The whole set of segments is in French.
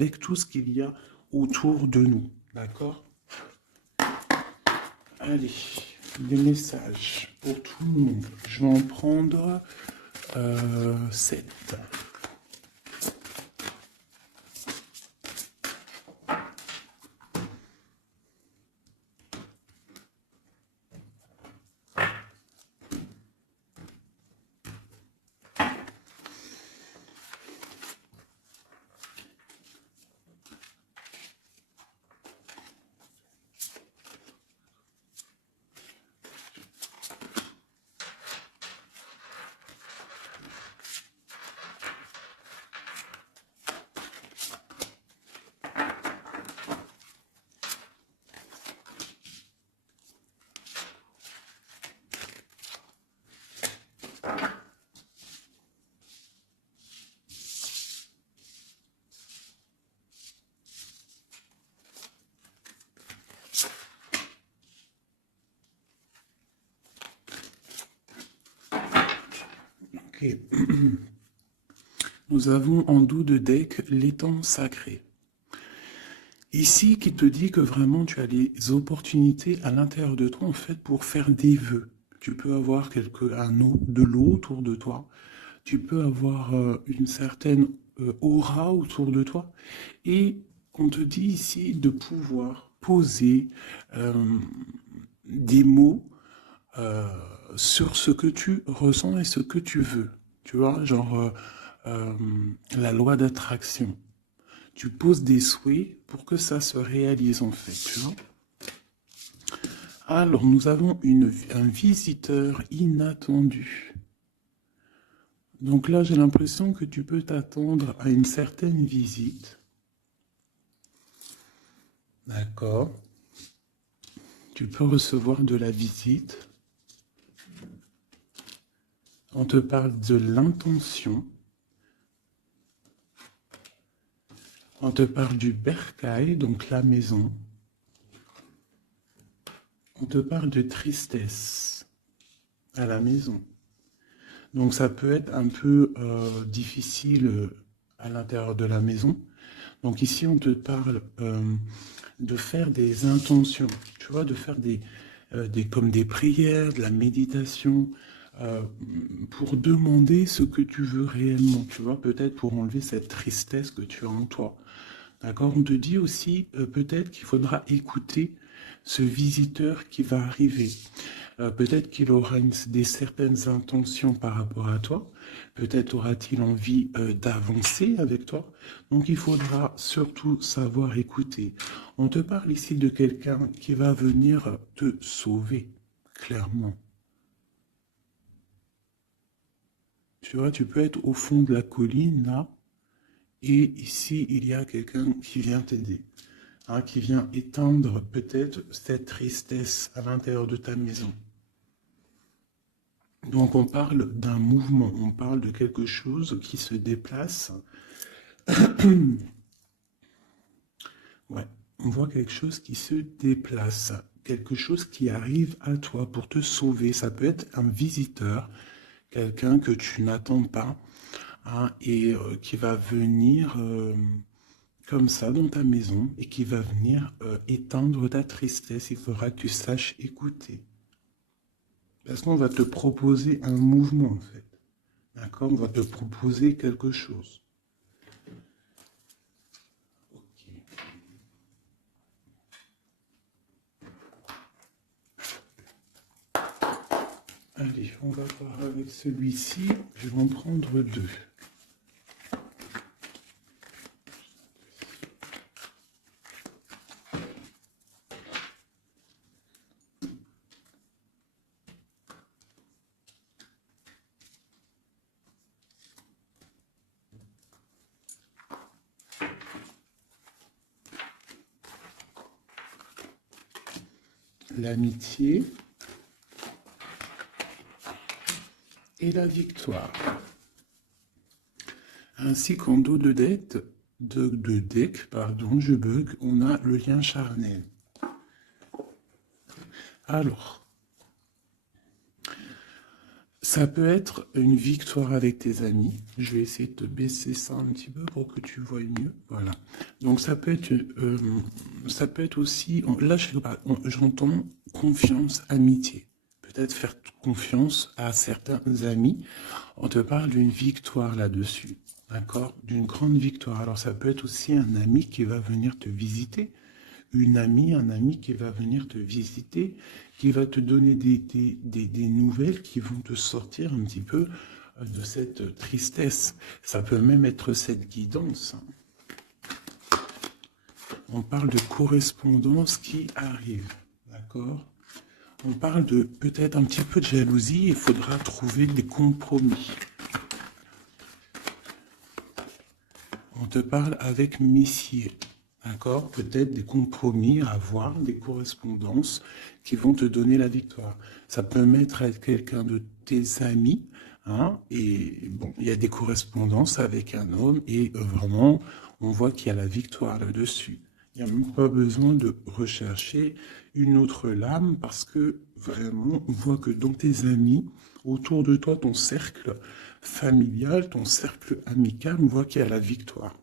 avec tout ce qu'il y a autour de nous. D'accord? Allez, des messages pour tout le monde. Je vais en prendre 7. Ok. Nous avons en dos de deck l'étang sacré. Ici, qui te dit que vraiment tu as les opportunités à l'intérieur de toi, en fait, pour faire des vœux. Tu peux avoir de l'eau autour de toi. Tu peux avoir une certaine aura autour de toi. Et on te dit ici de pouvoir poser euh, des mots euh, sur ce que tu ressens et ce que tu veux. Tu vois, genre euh, la loi d'attraction. Tu poses des souhaits pour que ça se réalise en fait, tu vois. Alors, nous avons un visiteur inattendu. Donc là, j'ai l'impression que tu peux t'attendre à une certaine visite. D'accord. Tu peux recevoir de la visite. On te parle de l'intention. On te parle du bercail, donc la maison. On te parle de tristesse à la maison. Donc ça peut être un peu difficile à l'intérieur de la maison. Donc ici, on te parle de faire des intentions, tu vois, de faire comme des prières, de la méditation, euh, pour demander ce que tu veux réellement, tu vois, peut-être pour enlever cette tristesse que tu as en toi. D'accord? On te dit aussi peut-être qu'il faudra écouter ce visiteur qui va arriver. Peut-être qu'il aura certaines intentions par rapport à toi. Peut-être aura-t-il envie d'avancer avec toi. Donc il faudra surtout savoir écouter. On te parle ici de quelqu'un qui va venir te sauver, clairement. Tu vois, tu peux être au fond de la colline, là, et ici, il y a quelqu'un qui vient t'aider, hein, qui vient éteindre peut-être cette tristesse à l'intérieur de ta maison. Donc on parle d'un mouvement, on parle de quelque chose qui se déplace. Ouais, on voit quelque chose qui se déplace, quelque chose qui arrive à toi pour te sauver. Ça peut être un visiteur, quelqu'un que tu n'attends pas, hein, et qui va venir comme ça dans ta maison et qui va venir éteindre ta tristesse. Il faudra que tu saches écouter. Parce qu'on va te proposer un mouvement, en fait. D'accord? On va te proposer quelque chose. Ok. Allez, on va voir avec celui-ci. Je vais en prendre 2. L'amitié et la victoire. Ainsi qu'en dos de deck, pardon, je bug, on a le lien charnel. Alors, Ça peut être une victoire avec tes amis. Je vais essayer de te baisser ça un petit peu pour que tu vois mieux. Voilà. Donc ça peut être aussi, là je sais pas, j'entends confiance, amitié. Peut-être faire confiance à certains amis. On te parle d'une victoire là-dessus. D'accord? D'une grande victoire. Alors ça peut être aussi un ami qui va venir te visiter, une amie, un ami qui va venir te visiter, qui va te donner des nouvelles qui vont te sortir un petit peu de cette tristesse. Ça peut même être cette guidance. On parle de correspondance qui arrive, d'accord? On parle de peut-être un petit peu de jalousie, il faudra trouver des compromis. On te parle avec Messier. D'accord? Peut-être des compromis à avoir, des correspondances qui vont te donner la victoire. Ça peut mettre être quelqu'un de tes amis, hein, et bon, il y a des correspondances avec un homme, et vraiment, on voit qu'il y a la victoire là-dessus. Il n'y a même pas besoin de rechercher une autre lame, parce que vraiment, on voit que dans tes amis, autour de toi, ton cercle familial, ton cercle amical, on voit qu'il y a la victoire.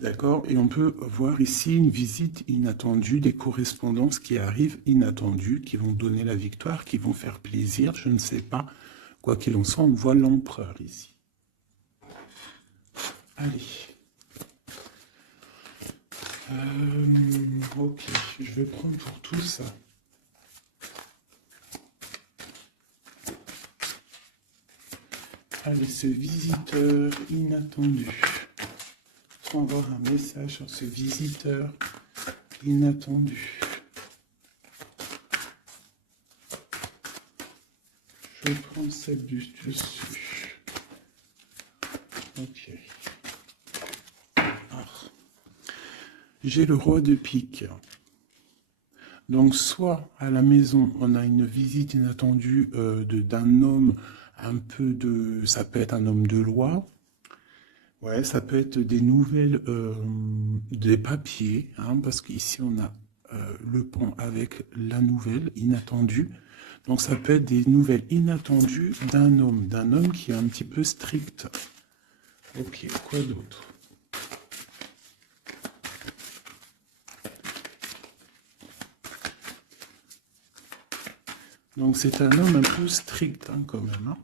D'accord? Et on peut voir ici une visite inattendue, des correspondances qui arrivent inattendues, qui vont donner la victoire, qui vont faire plaisir, je ne sais pas. Quoi qu'il en soit, on voit l'empereur ici. Allez. Ok, je vais prendre pour tout ça. Allez, ce visiteur inattendu. On va avoir un message sur ce visiteur inattendu. Je prends celle du dessus. Ok. Ah. J'ai le roi de pique. Donc, soit à la maison, on a une visite inattendue d'un homme un peu de... Ça peut être un homme de loi. Ouais, ça peut être des nouvelles, des papiers, hein, parce qu'ici on a le pont avec la nouvelle inattendue. Donc ça peut être des nouvelles inattendues d'un homme qui est un petit peu strict. Ok, quoi d'autre? Donc c'est un homme un peu strict, hein, quand même, hein.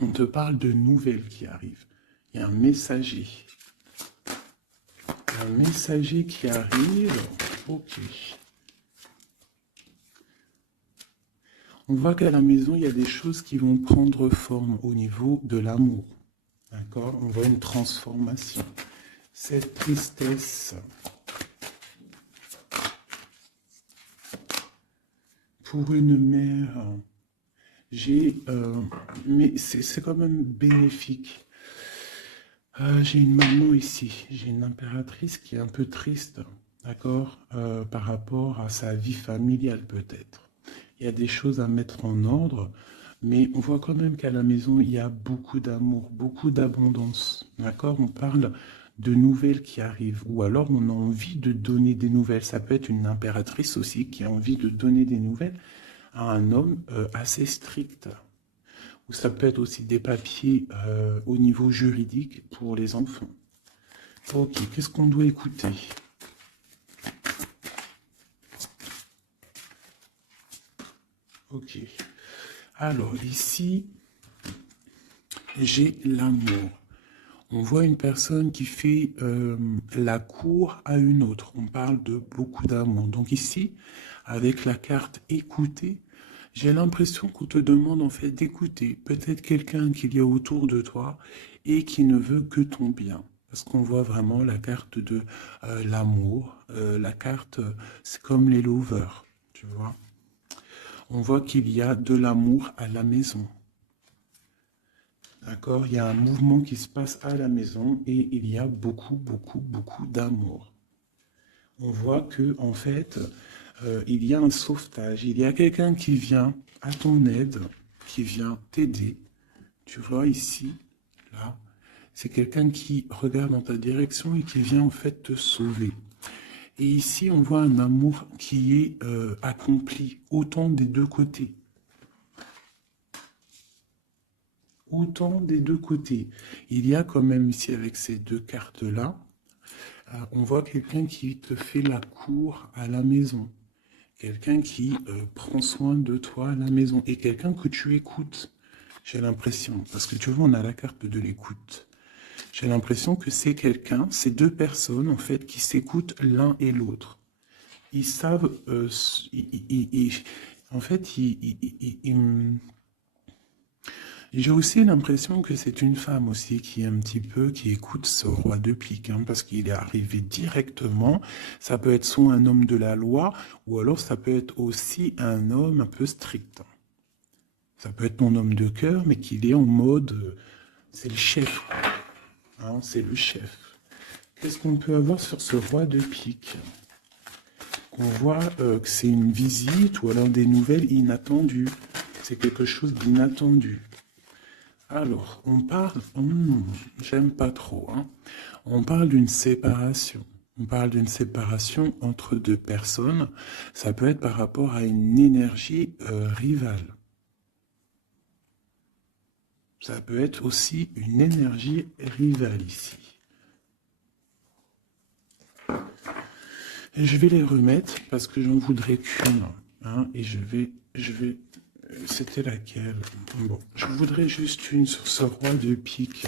On te parle de nouvelles qui arrivent. Il y a un messager. Un messager qui arrive. Ok. On voit qu'à la maison, il y a des choses qui vont prendre forme au niveau de l'amour. D'accord? On voit une transformation. Cette tristesse. Pour une mère, mais c'est quand même bénéfique. J'ai une maman ici, j'ai une impératrice qui est un peu triste, d'accord, par rapport à sa vie familiale peut-être. Il y a des choses à mettre en ordre, mais on voit quand même qu'à la maison, il y a beaucoup d'amour, beaucoup d'abondance, d'accord? On parle de nouvelles qui arrivent, ou alors on a envie de donner des nouvelles. Ça peut être une impératrice aussi qui a envie de donner des nouvelles à un homme assez strict. Ou ça peut être aussi des papiers au niveau juridique pour les enfants. Ok, qu'est-ce qu'on doit écouter? Ok. Alors ici, j'ai l'amour. On voit une personne qui fait la cour à une autre. On parle de beaucoup d'amour. Donc ici, avec la carte écouter, j'ai l'impression qu'on te demande en fait d'écouter peut-être quelqu'un qu'il y a autour de toi et qui ne veut que ton bien. Parce qu'on voit vraiment la carte de l'amour. La carte, c'est comme les lovers, tu vois. On voit qu'il y a de l'amour à la maison. D'accord? Il y a un mouvement qui se passe à la maison et il y a beaucoup, beaucoup, beaucoup d'amour. On voit que, en fait, il y a un sauvetage. Il y a quelqu'un qui vient à ton aide, qui vient t'aider. Tu vois ici, là, c'est quelqu'un qui regarde dans ta direction et qui vient en fait te sauver. Et ici, on voit un amour qui est accompli, autant des deux côtés. autant des deux côtés. Il y a quand même ici, avec ces deux cartes-là, on voit quelqu'un qui te fait la cour à la maison. Quelqu'un qui prend soin de toi à la maison. Et quelqu'un que tu écoutes, j'ai l'impression. Parce que tu vois, on a la carte de l'écoute. J'ai l'impression que c'est quelqu'un, c'est deux personnes, en fait, qui s'écoutent l'un et l'autre. Ils savent... en fait, j'ai aussi l'impression que c'est une femme aussi qui est un petit peu, qui écoute ce roi de pique, hein, parce qu'il est arrivé directement. Ça peut être soit un homme de la loi, ou alors ça peut être aussi un homme un peu strict. Ça peut être ton homme de cœur, mais qu'il est en mode, c'est le chef, hein, c'est le chef. Qu'est-ce qu'on peut avoir sur ce roi de pique? On voit que c'est une visite ou alors des nouvelles inattendues. C'est quelque chose d'inattendu. Alors, on parle, j'aime pas trop, hein. On parle d'une séparation. On parle d'une séparation entre deux personnes. Ça peut être par rapport à une énergie rivale. Ça peut être aussi une énergie rivale ici. Et je vais les remettre parce que j'en voudrais qu'une. Hein, et je vais c'était laquelle? Bon, je voudrais juste une sur ce roi de pique.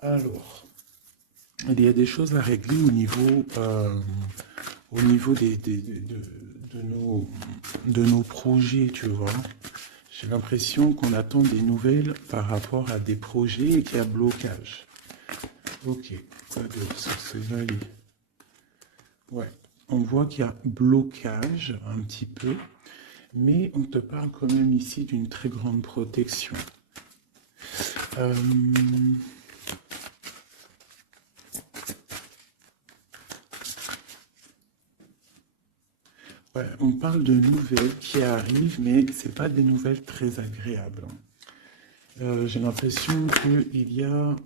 Alors, il y a des choses à régler au niveau de nos projets, tu vois. J'ai l'impression qu'on attend des nouvelles par rapport à des projets et qu'il y a blocage. Ok, quoi d'autre sur ce valet? Ouais, on voit qu'il y a blocage un petit peu, mais on te parle quand même ici d'une très grande protection. Ouais, on parle de nouvelles qui arrivent, mais c'est pas des nouvelles très agréables. J'ai l'impression qu'il y a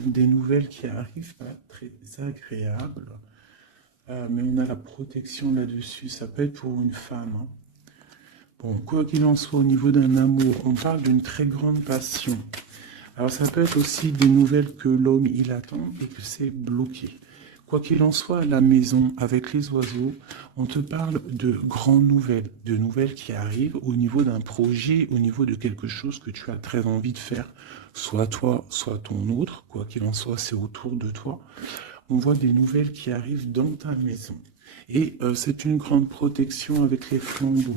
des nouvelles qui arrivent pas très agréables, mais on a la protection là-dessus. Ça peut être pour une femme, hein. Bon, quoi qu'il en soit, au niveau d'un amour, on parle d'une très grande passion. Alors ça peut être aussi des nouvelles que l'homme il attend et que c'est bloqué. Quoi qu'il en soit, à la maison, avec les oiseaux, on te parle de grandes nouvelles, de nouvelles qui arrivent au niveau d'un projet, au niveau de quelque chose que tu as très envie de faire, soit toi, soit ton autre, quoi qu'il en soit, c'est autour de toi. On voit des nouvelles qui arrivent dans ta maison. Et c'est une grande protection avec les flambeaux.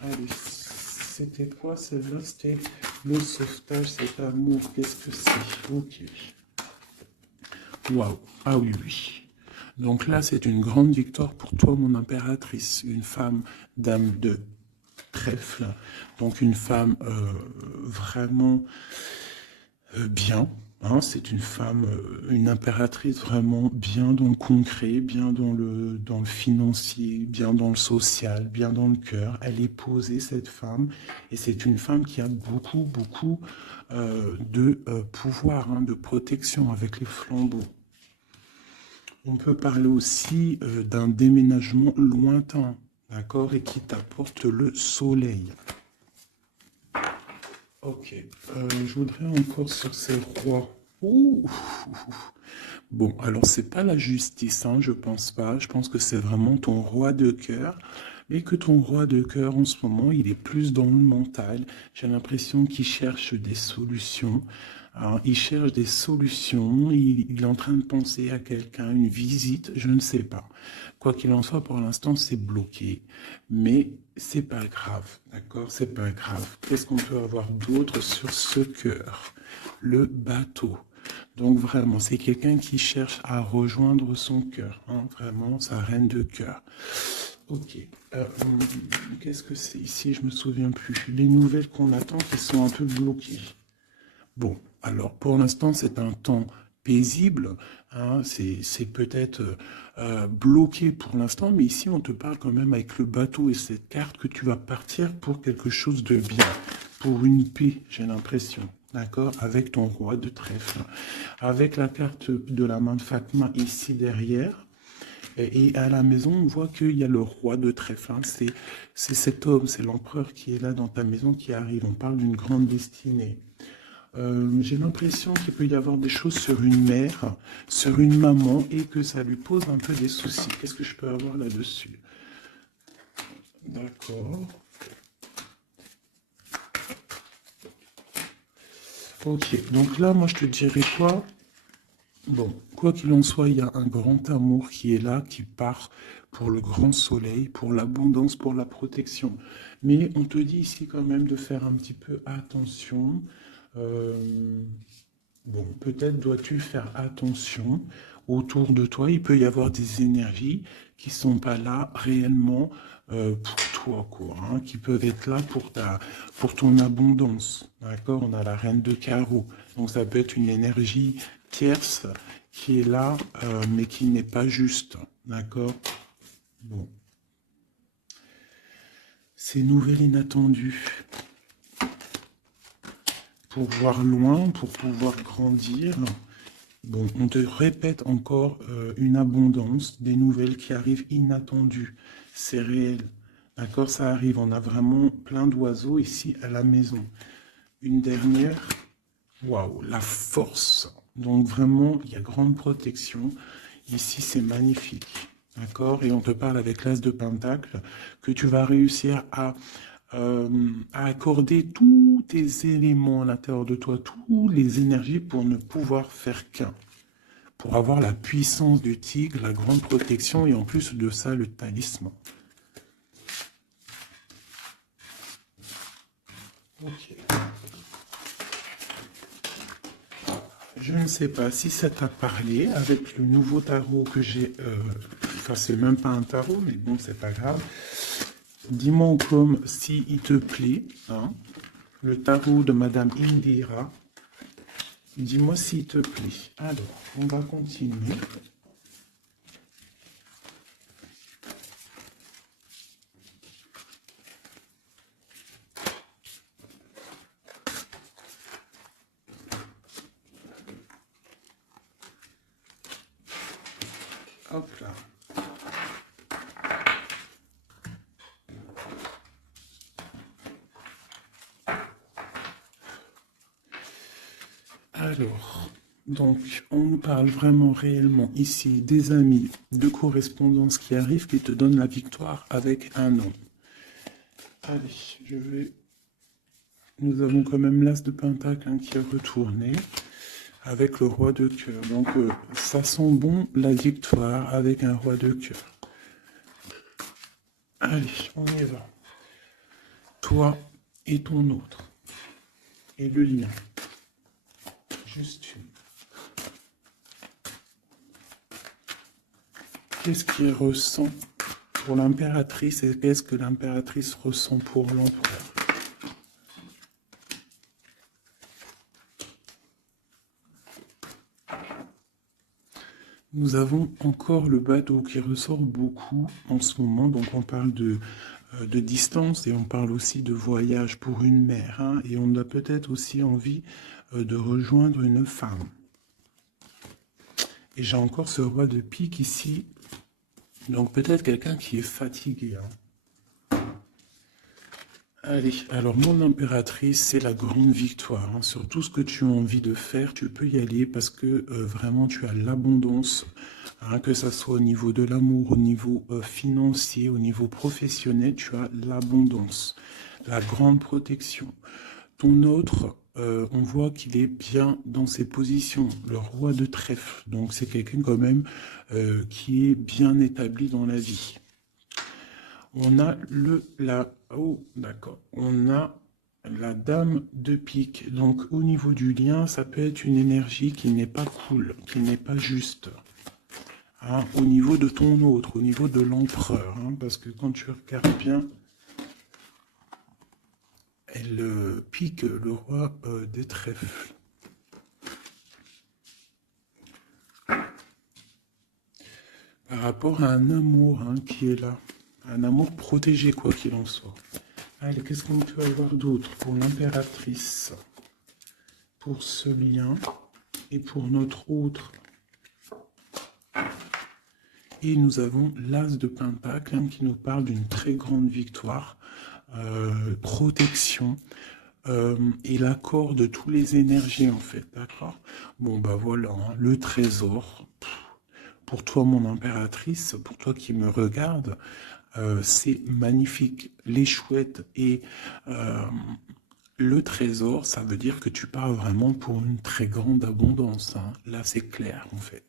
Allez, c'était quoi celle-là? C'était le sauvetage, cet amour. Qu'est-ce que c'est? Ok. Waouh. Ah oui, oui. Donc là, c'est une grande victoire pour toi, mon impératrice. Une femme, dame de trèfle. Donc une femme vraiment bien. Hein, c'est une femme, une impératrice vraiment bien dans le concret, bien dans le financier, bien dans le social, bien dans le cœur. Elle est posée, cette femme, et c'est une femme qui a beaucoup, beaucoup de pouvoir, hein, de protection avec les flambeaux. On peut parler aussi d'un déménagement lointain, d'accord, et qui t'apporte le soleil. Ok, je voudrais encore sur ces rois. Ouh. Bon, alors c'est pas la justice, hein, je pense pas. Je pense que c'est vraiment ton roi de cœur. Mais que ton roi de cœur, en ce moment, il est plus dans le mental. J'ai l'impression qu'il cherche des solutions. Alors, il cherche des solutions. Il est en train de penser à quelqu'un, une visite, je ne sais pas. Quoi qu'il en soit, pour l'instant, c'est bloqué. Mais c'est pas grave, d'accord? C'est pas grave. Qu'est-ce qu'on peut avoir d'autre sur ce cœur? Le bateau. Donc vraiment, c'est quelqu'un qui cherche à rejoindre son cœur, hein, vraiment, sa reine de cœur. Ok. Qu'est-ce que c'est ici? Je me souviens plus. Les nouvelles qu'on attend qui sont un peu bloquées. Bon, alors pour l'instant, c'est un temps paisible, hein, c'est peut-être bloqué pour l'instant, mais ici, on te parle quand même avec le bateau et cette carte que tu vas partir pour quelque chose de bien, pour une paix, j'ai l'impression. D'accord? Avec ton roi de trèfle. Avec la carte de la main de Fatma ici derrière. Et à la maison, on voit qu'il y a le roi de trèfle. Hein. C'est cet homme, c'est l'empereur qui est là dans ta maison qui arrive. On parle d'une grande destinée. J'ai l'impression qu'il peut y avoir des choses sur une mère, sur une maman, et que ça lui pose un peu des soucis. Qu'est-ce que je peux avoir là-dessus? D'accord. Ok, donc là, moi, je te dirais quoi? Bon, quoi qu'il en soit, il y a un grand amour qui est là, qui part pour le grand soleil, pour l'abondance, pour la protection. Mais on te dit ici quand même de faire un petit peu attention. Euh, Bon, peut-être dois-tu faire attention autour de toi. Il peut y avoir des énergies qui sont pas là réellement pour toi, quoi, hein, qui peuvent être là pour ton abondance. D'accord? On a la reine de carreau. Donc ça peut être une énergie tierce qui est là, mais qui n'est pas juste. D'accord? Bon. Ces nouvelles inattendues pour voir loin, pour pouvoir grandir. Bon, on te répète encore une abondance, des nouvelles qui arrivent inattendues. C'est réel. D'accord, ça arrive. On a vraiment plein d'oiseaux ici à la maison. Une dernière. Waouh, la force. Donc vraiment, il y a grande protection. Ici, c'est magnifique. D'accord? Et on te parle avec l'As de Pentacle que tu vas réussir à accorder tous tes éléments à l'intérieur de toi, toutes les énergies pour ne pouvoir faire qu'un. Pour avoir la puissance du tigre, la grande protection et en plus de ça, le talisman. Ok. Je ne sais pas si ça t'a parlé avec le nouveau tarot que j'ai. Enfin, c'est même pas un tarot, mais bon, c'est pas grave. Dis-moi comme si il te plaît, hein, le tarot de Madame Indira. Dis-moi s'il te plaît. Alors, on va continuer. Hop là. Alors, donc, on nous parle vraiment réellement ici des amis de correspondance qui arrivent, qui te donnent la victoire avec un nom. Allez, je vais... Nous avons quand même l'As de Pentacle hein, qui est retourné avec le roi de cœur. Donc, ça sent bon la victoire avec un roi de cœur. Allez, on y va. Toi et ton autre. Et le lien. Juste une. Qu'est-ce qu'il ressent pour l'impératrice et qu'est-ce que l'impératrice ressent pour l'empereur? Nous avons encore le bateau qui ressort beaucoup en ce moment, donc on parle de distance et on parle aussi de voyage pour une mère, hein, et on a peut-être aussi envie de rejoindre une femme. Et j'ai encore ce roi de pique ici, donc peut-être quelqu'un qui est fatigué. Hein. Allez, alors mon impératrice, c'est la grande victoire. Hein. Sur tout ce que tu as envie de faire, tu peux y aller parce que vraiment tu as l'abondance, hein, que ça soit au niveau de l'amour, au niveau financier, au niveau professionnel, tu as l'abondance, la grande protection. Ton autre, on voit qu'il est bien dans ses positions, le roi de trèfle. Donc c'est quelqu'un quand même qui est bien établi dans la vie. On a oh, d'accord. On a la dame de pique. Donc, au niveau du lien, ça peut être une énergie qui n'est pas cool, qui n'est pas juste. Hein, au niveau de ton autre, au niveau de l'empereur. Hein, parce que quand tu regardes bien, elle pique le roi des trèfles. Par rapport à un amour hein, qui est là. Un amour protégé, quoi qu'il en soit. Allez, qu'est-ce qu'on peut avoir d'autre pour l'impératrice? Pour ce lien et pour notre autre Et nous avons l'As de Pentacle hein, qui nous parle d'une très grande victoire, protection, et l'accord de toutes les énergies en fait, d'accord? Bon bah voilà, hein, le trésor. Pour toi mon impératrice, pour toi qui me regarde, c'est magnifique. Les chouettes et le trésor, ça veut dire que tu pars vraiment pour une très grande abondance. Hein. Là c'est clair en fait.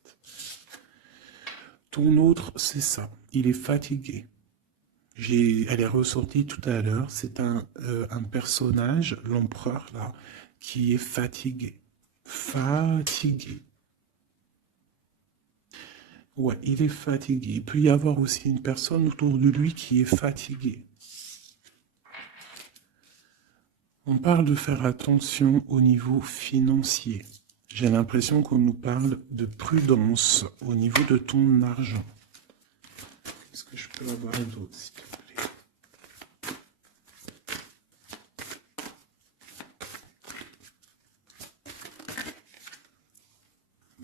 Ton autre, c'est ça. Il est fatigué. Elle est ressortie tout à l'heure. C'est un personnage, l'empereur, là, qui est fatigué. Fatigué. Ouais, il est fatigué. Il peut y avoir aussi une personne autour de lui qui est fatiguée. On parle de faire attention au niveau financier. J'ai l'impression qu'on nous parle de prudence au niveau de ton argent. Est-ce que je peux avoir d'autres, s'il te plaît?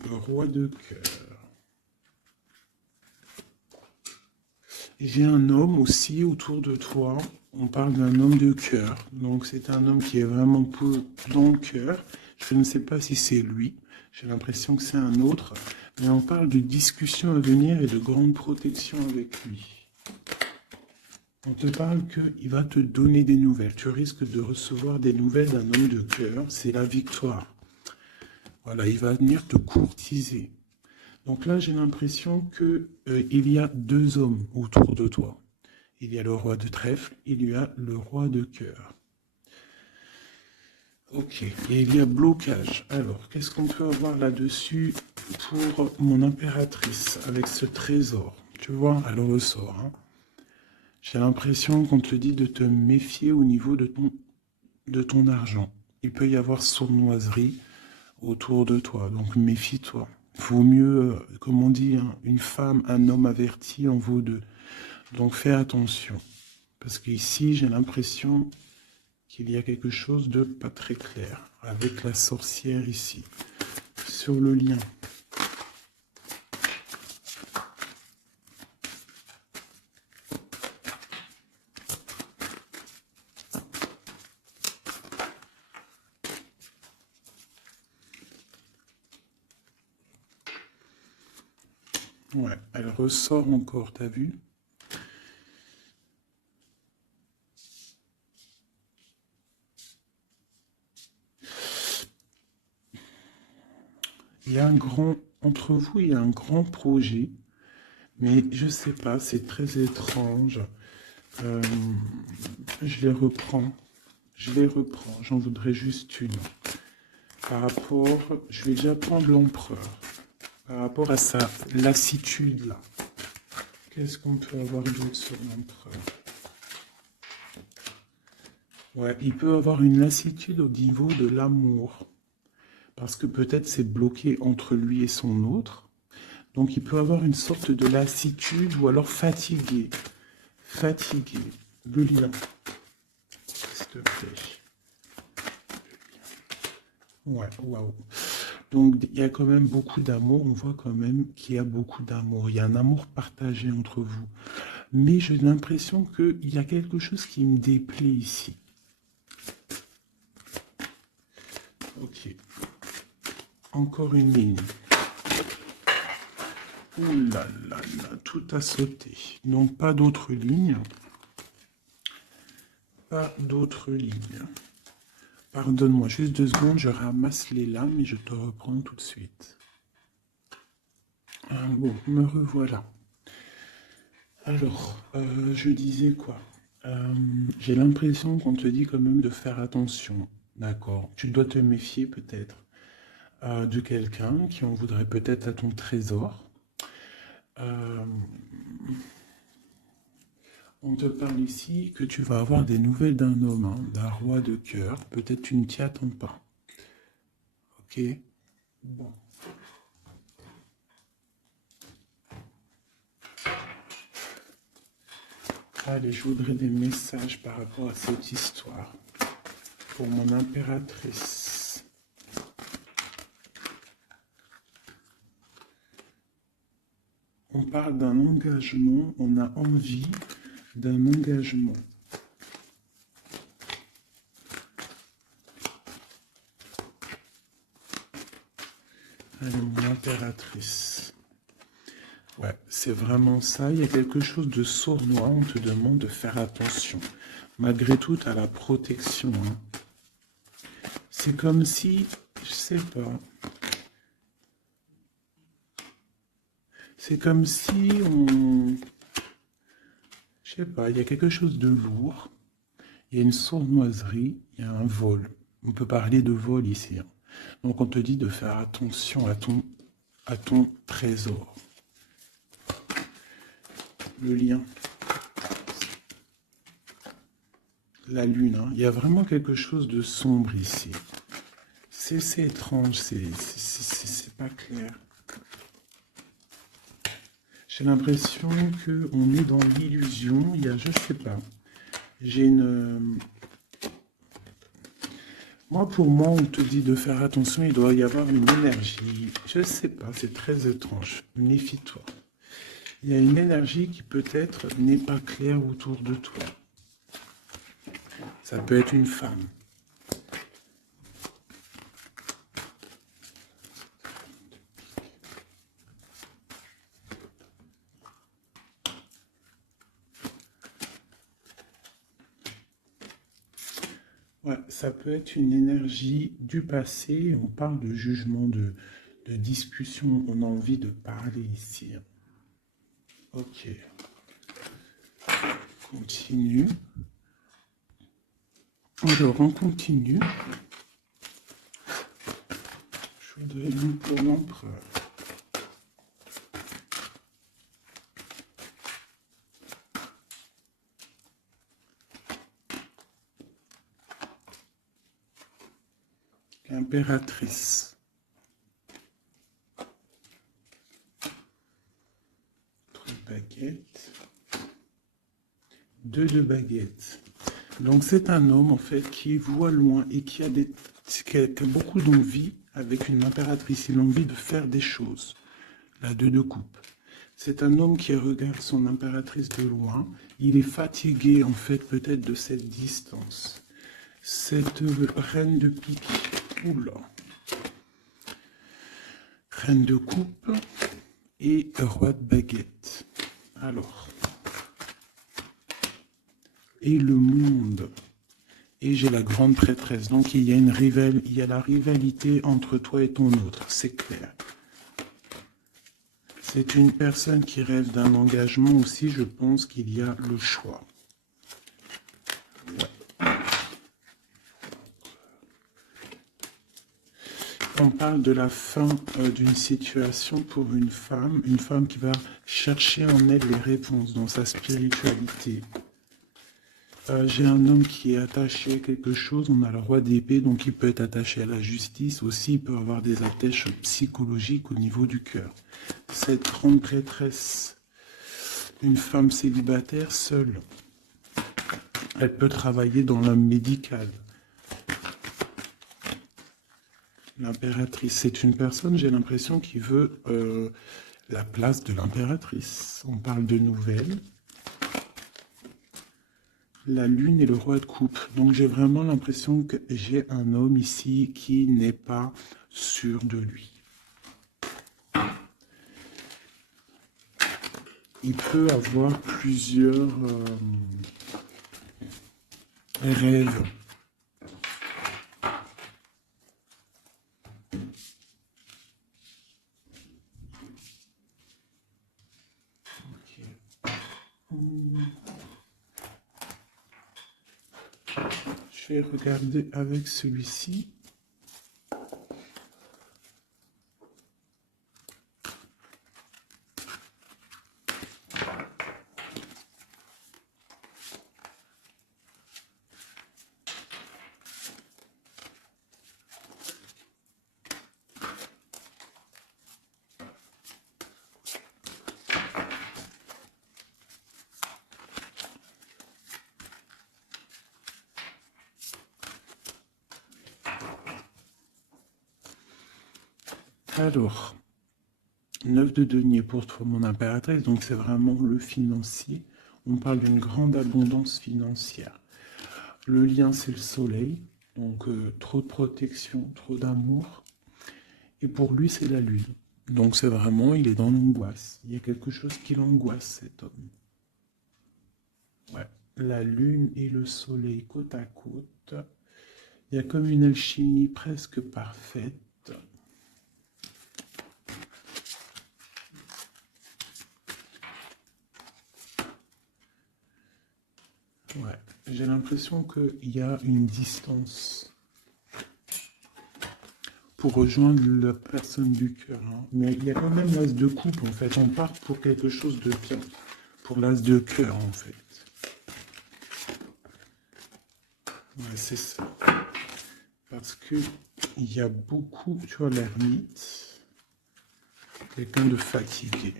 Le roi de cœur. J'ai un homme aussi autour de toi. On parle d'un homme de cœur. Donc c'est un homme qui est vraiment peu dans le cœur. Je ne sais pas si c'est lui. J'ai l'impression que c'est un autre. Mais on parle de discussions à venir et de grande protection avec lui. On te parle qu'il va te donner des nouvelles. Tu risques de recevoir des nouvelles d'un homme de cœur. C'est la victoire. Voilà, il va venir te courtiser. Donc là, j'ai l'impression qu'il y a deux hommes autour de toi. Il y a le roi de trèfle, il y a le roi de cœur. Ok, et il y a blocage. Alors, qu'est-ce qu'on peut avoir là-dessus pour mon impératrice avec ce trésor? Tu vois, elle ressort. Hein. J'ai l'impression qu'on te dit de te méfier au niveau de ton argent. Il peut y avoir sournoiserie autour de toi, donc méfie-toi. Il vaut mieux, comme on dit, hein, une femme, un homme averti en vaut deux. Donc fais attention. Parce qu'ici, j'ai l'impression qu'il y a quelque chose de pas très clair avec la sorcière ici. Sur le lien. Ouais, elle ressort encore, t'as vu? Il y a un grand, entre vous, il y a un grand projet, mais je sais pas, c'est très étrange. Euh, je les reprends, j'en voudrais juste une. Par rapport, je vais déjà prendre l'empereur. Par rapport à sa lassitude là. Qu'est-ce qu'on peut avoir d'autre sur l'empereur? Ouais, il peut avoir une lassitude au niveau de l'amour. Parce que peut-être c'est bloqué entre lui et son autre. Donc il peut avoir une sorte de lassitude ou alors fatigué. Fatigué. Le lien. S'il te plaît. Ouais, waouh. Donc il y a quand même beaucoup d'amour. On voit quand même qu'il y a beaucoup d'amour. Il y a un amour partagé entre vous. Mais j'ai l'impression qu'il y a quelque chose qui me déplaît ici. Ok. Encore une ligne. Ouh là là là, tout a sauté. Donc pas d'autres lignes. Pas d'autres lignes. Pardonne-moi, juste 2 secondes, je ramasse les lames et je te reprends tout de suite. Bon, me revoilà. Alors, je disais quoi? J'ai l'impression qu'on te dit quand même de faire attention, d'accord? Tu dois te méfier peut-être de quelqu'un qui en voudrait peut-être à ton trésor. Euh, On te parle ici que tu vas avoir des nouvelles d'un homme, hein, d'un roi de cœur. Peut-être tu ne t'y attends pas. Ok? Bon. Allez, je voudrais des messages par rapport à cette histoire. Pour mon impératrice. on parle d'un engagement, on a envie d'un engagement. Allez, mon impératrice. Ouais, c'est vraiment ça. Il y a quelque chose de sournois. On te demande de faire attention. Malgré tout, tu as la protection. Hein. C'est comme si, je sais pas. C'est comme si on... Je sais pas, il y a quelque chose de lourd. Il y a une sournoiserie, il y a un vol. On peut parler de vol ici. Hein. Donc on te dit de faire attention à ton trésor. Le lien. La lune, hein. Il y a vraiment quelque chose de sombre ici. C'est étrange, c'est pas clair. J'ai l'impression qu'on est dans l'illusion. Il y a, je sais pas. J'ai une... pour moi, on te dit de faire attention, il doit y avoir une énergie. Je sais pas, c'est très étrange. Méfie-toi. Il y a une énergie qui peut-être n'est pas claire autour de toi. Ça peut être une femme. Ouais, ça peut être une énergie du passé. On parle de jugement, de discussion. On a envie de parler ici. Ok. Continue. Alors, on continue. Je voudrais une pour l'empereur. L'impératrice. 3 baguettes. 2 de baguettes. Donc c'est un homme en fait qui voit loin et qui a beaucoup d'envie avec une impératrice. Il a envie de faire des choses. La 2 de coupe. C'est un homme qui regarde son impératrice de loin. Il est fatigué en fait peut-être de cette distance. Cette reine de pique. Oula. Reine de coupe et roi de baguette. Alors. Et le monde. Et j'ai la grande prêtresse. Donc il y a il y a la rivalité entre toi et ton autre. C'est clair. C'est une personne qui rêve d'un engagement aussi. Je pense qu'il y a le choix. Ouais. On parle de la fin d'une situation pour une femme qui va chercher en elle les réponses dans sa spiritualité. J'ai un homme qui est attaché à quelque chose, on a le roi d'épée, donc il peut être attaché à la justice, aussi il peut avoir des attaches psychologiques au niveau du cœur. Cette grande prêtresse, une femme célibataire seule, elle peut travailler dans le médical. L'impératrice, c'est une personne, j'ai l'impression, qui veut la place de l'impératrice. On parle de nouvelles. La lune et le roi de coupe. Donc j'ai vraiment l'impression que j'ai un homme ici qui n'est pas sûr de lui. Il peut avoir plusieurs rêves. Je vais regarder avec celui-ci. Alors, 9 de denier pour toi, mon impératrice, donc c'est vraiment le financier. On parle d'une grande abondance financière. Le lien, c'est le soleil, donc trop de protection, trop d'amour. Et pour lui, c'est la lune. Donc c'est vraiment, il est dans l'angoisse. Il y a quelque chose qui l'angoisse, cet homme. Ouais. La lune et le soleil côte à côte. Il y a comme une alchimie presque parfaite. Ouais. J'ai l'impression qu'il y a une distance pour rejoindre la personne du cœur. Hein. Mais il y a quand même l'as de coupe, en fait. On part pour quelque chose de bien. Pour l'as de cœur, en fait. Ouais, c'est ça. Parce que il y a beaucoup, tu vois, l'ermite, quelqu'un de fatigué.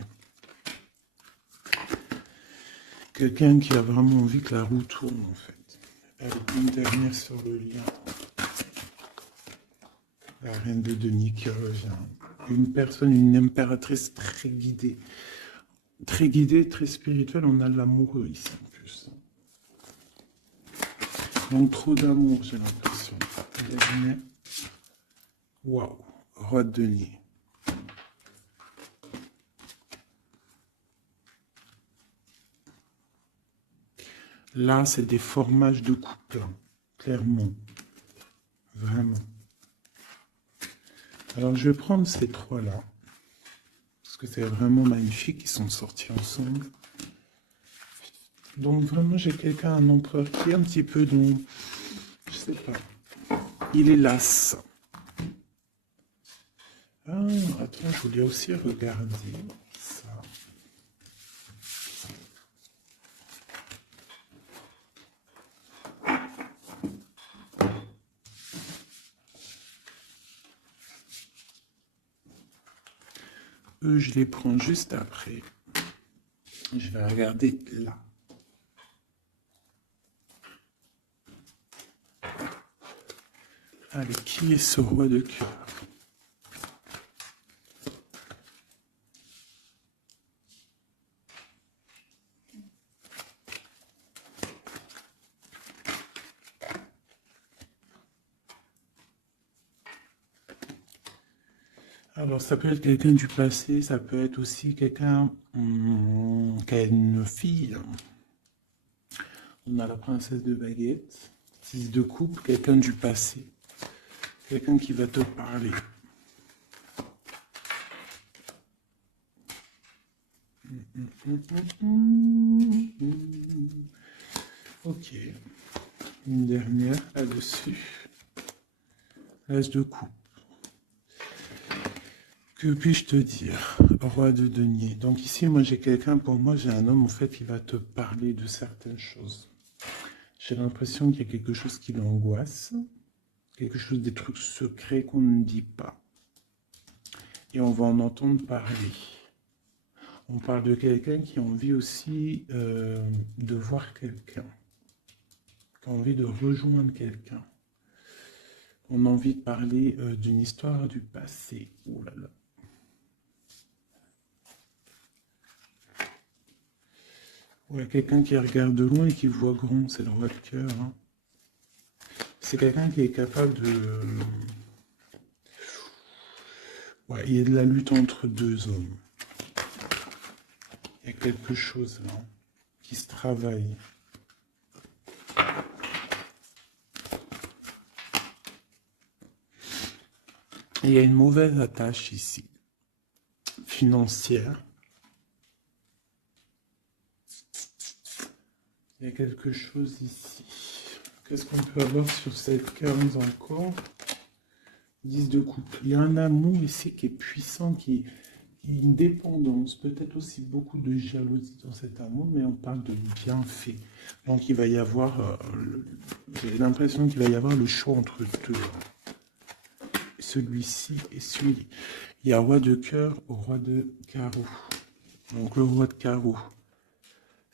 Quelqu'un qui a vraiment envie que la roue tourne, en fait. Allez, une dernière sur le lien. La reine de Denis qui revient. Une personne, une impératrice très guidée, très spirituelle. On a l'amoureux ici, en plus. Donc, trop d'amour, j'ai l'impression. Dernière. Waouh, roi de denier. Là, c'est des formages de couple, hein, clairement. Vraiment. Alors, je vais prendre ces trois-là. Parce que c'est vraiment magnifique. Ils sont sortis ensemble. Donc, vraiment, j'ai quelqu'un, un empereur qui est un petit peu dans... Je sais pas. Il est las. Ah, attends, je voulais aussi regarder ça. Eux, je les prends juste après. Je vais regarder là. Allez, qui est ce roi de cœur? Alors, ça peut être quelqu'un du passé, ça peut être aussi quelqu'un qui a une fille. On a la princesse de baguette, 6 de coupe, quelqu'un du passé, quelqu'un qui va te parler. Ok, une dernière là-dessus. L'as de coupe. Que puis-je te dire, roi de denier? Donc ici, moi j'ai quelqu'un, pour moi j'ai un homme en fait qui va te parler de certaines choses. J'ai l'impression qu'il y a quelque chose qui l'angoisse, quelque chose, des trucs secrets qu'on ne dit pas. Et on va en entendre parler. On parle de quelqu'un qui a envie aussi de voir quelqu'un, qui a envie de rejoindre quelqu'un. On a envie de parler d'une histoire du passé. Oh là là. Ouais, quelqu'un qui regarde de loin et qui voit grand, c'est le roi de cœur. Hein. C'est quelqu'un qui est capable de... Ouais, il y a de la lutte entre deux hommes. Il y a quelque chose là qui se travaille. Et il y a une mauvaise attache ici, financière. Il y a quelque chose ici. Qu'est-ce qu'on peut avoir sur cette 15 encore? 10 de coupe. Il y a un amour ici qui est puissant, qui est une dépendance, peut-être aussi beaucoup de jalousie dans cet amour, mais on parle de bienfait. Donc il va y avoir, j'ai l'impression qu'il va y avoir le choix entre deux. Celui-ci et celui. Il y a roi de cœur, roi de carreau. Donc le roi de carreau,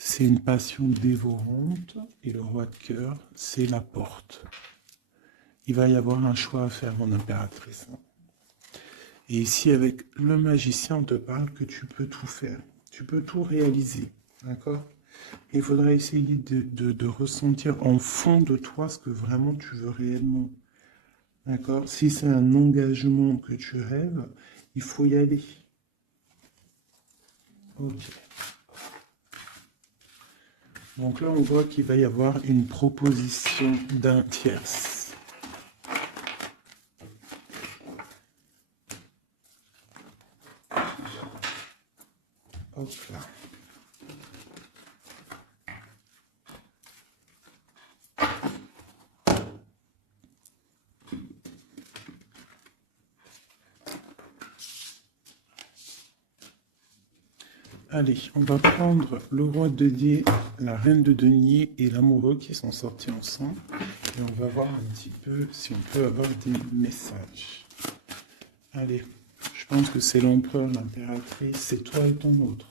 c'est une passion dévorante, et le roi de cœur, c'est la porte. Il va y avoir un choix à faire, mon impératrice. Et ici, avec le magicien, on te parle que tu peux tout faire. Tu peux tout réaliser. D'accord? Il faudrait essayer de ressentir en fond de toi ce que vraiment tu veux réellement. D'accord? Si c'est un engagement que tu rêves, il faut y aller. Ok. Donc là, on voit qu'il va y avoir une proposition d'un tierce. Hop là. Allez, on va prendre le roi de denier, la reine de denier et l'amoureux qui sont sortis ensemble. Et on va voir un petit peu si on peut avoir des messages. Allez, je pense que c'est l'empereur, l'impératrice, c'est toi et ton autre.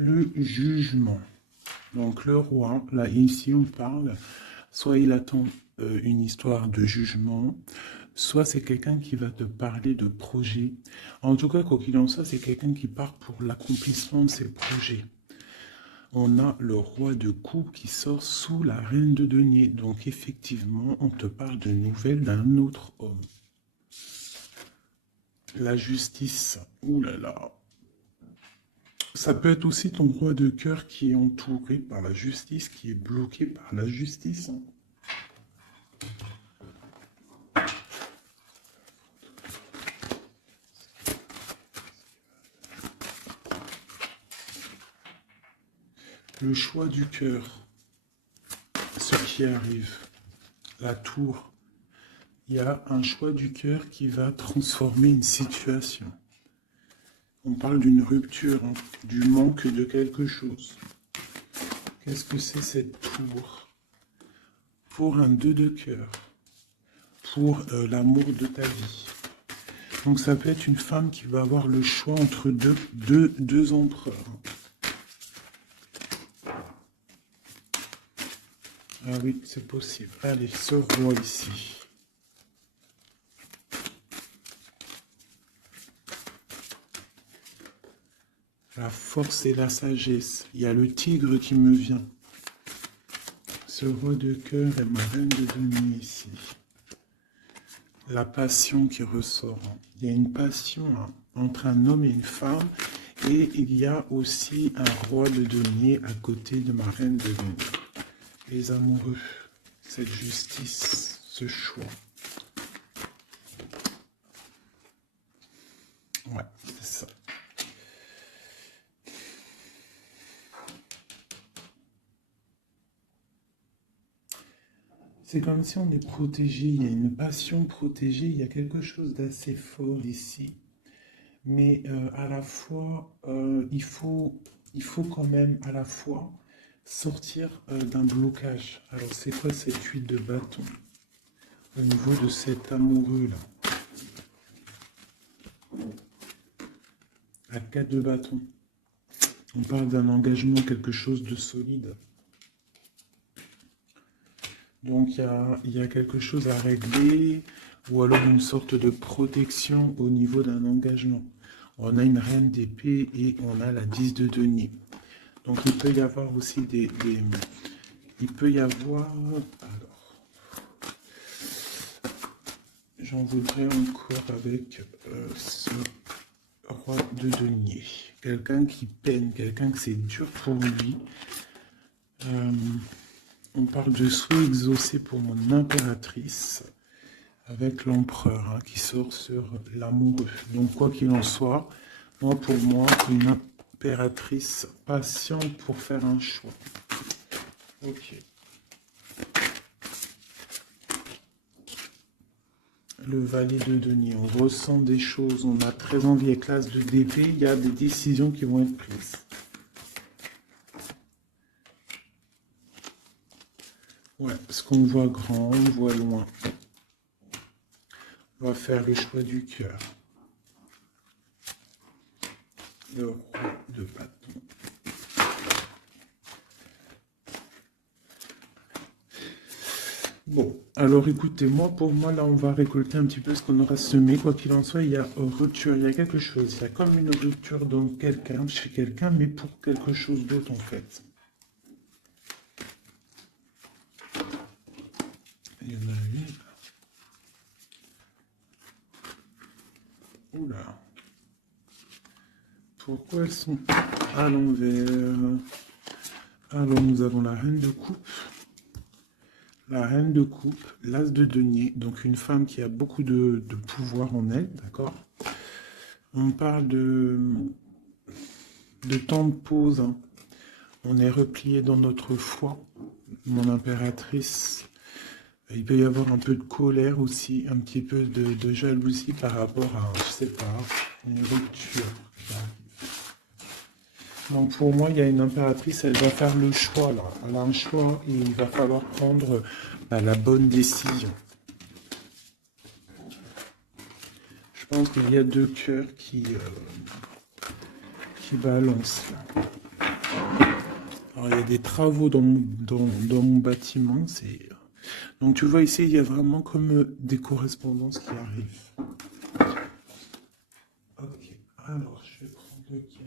Le jugement. Donc le roi, là ici on parle, soit il attend une histoire de jugement, soit c'est quelqu'un qui va te parler de projet. En tout cas, quoi qu'il en soit, c'est quelqu'un qui part pour l'accomplissement de ses projets. On a le roi de coupe qui sort sous la reine de denier. Donc effectivement, on te parle de nouvelles d'un autre homme. La justice, ouh là là. Ça peut être aussi ton roi de cœur qui est entouré par la justice, qui est bloqué par la justice. Le choix du cœur, ce qui arrive, la tour. Il y a un choix du cœur qui va transformer une situation. On parle d'une rupture, hein, du manque de quelque chose. Qu'est-ce que c'est cette tour? Pour un 2 de cœur, pour l'amour de ta vie. Donc ça peut être une femme qui va avoir le choix entre deux empereurs. Ah oui, c'est possible. Allez, ce roi ici. La force et la sagesse. Il y a le tigre qui me vient. Ce roi de cœur et ma reine de denier ici. La passion qui ressort. Il y a une passion hein, entre un homme et une femme. Et il y a aussi un roi de denier à côté de ma reine de denier. Les amoureux, cette justice, ce choix. Ouais, c'est ça. C'est comme si on est protégé, il y a une passion protégée, il y a quelque chose d'assez fort ici. Mais à la fois, il faut quand même à la fois sortir d'un blocage. Alors c'est quoi cette huile de bâton au niveau de cet amoureux là? La 4 de bâton. On parle d'un engagement, quelque chose de solide. Donc il y a quelque chose à régler, ou alors une sorte de protection au niveau d'un engagement. On a une reine d'épée et on a la 10 de denier. Donc il peut y avoir aussi il peut y avoir... Alors, j'en voudrais encore avec ce roi de denier. Quelqu'un qui peine, quelqu'un que c'est dur pour lui. On parle de souhait exaucé pour mon impératrice, avec l'empereur hein, qui sort sur l'amoureux. Donc quoi qu'il en soit, pour moi, une impératrice patiente pour faire un choix. Ok. le valet de denier. On ressent des choses, on a très envie. Avec l'as de d'épée, il y a des décisions qui vont être prises. Ouais, parce qu'on voit grand, on voit loin. On va faire le choix du cœur. Le roi de bâton. Bon, alors écoutez-moi, pour moi, là, on va récolter un petit peu ce qu'on aura semé. Quoi qu'il en soit, il y a rupture, il y a quelque chose. Il y a comme une rupture dans quelqu'un, chez quelqu'un, mais pour quelque chose d'autre, en fait. Il y en a une. Oula. Pourquoi elles sont à l'envers? Alors, nous avons la reine de coupe. La reine de coupe, l'as de denier, donc une femme qui a beaucoup de pouvoir en elle, d'accord? On parle de temps de pause, hein. On est replié dans notre foi, mon impératrice. Il peut y avoir un peu de colère aussi, un petit peu de jalousie par rapport à, je sais pas, une rupture. Donc pour moi, il y a une impératrice, elle va faire le choix là. Elle a un choix et il va falloir prendre la bonne décision. Je pense qu'il y a deux cœurs qui balancent là. Alors il y a des travaux dans mon bâtiment. Donc tu vois ici, il y a vraiment comme des correspondances qui arrivent. Ok, alors je vais prendre lequel?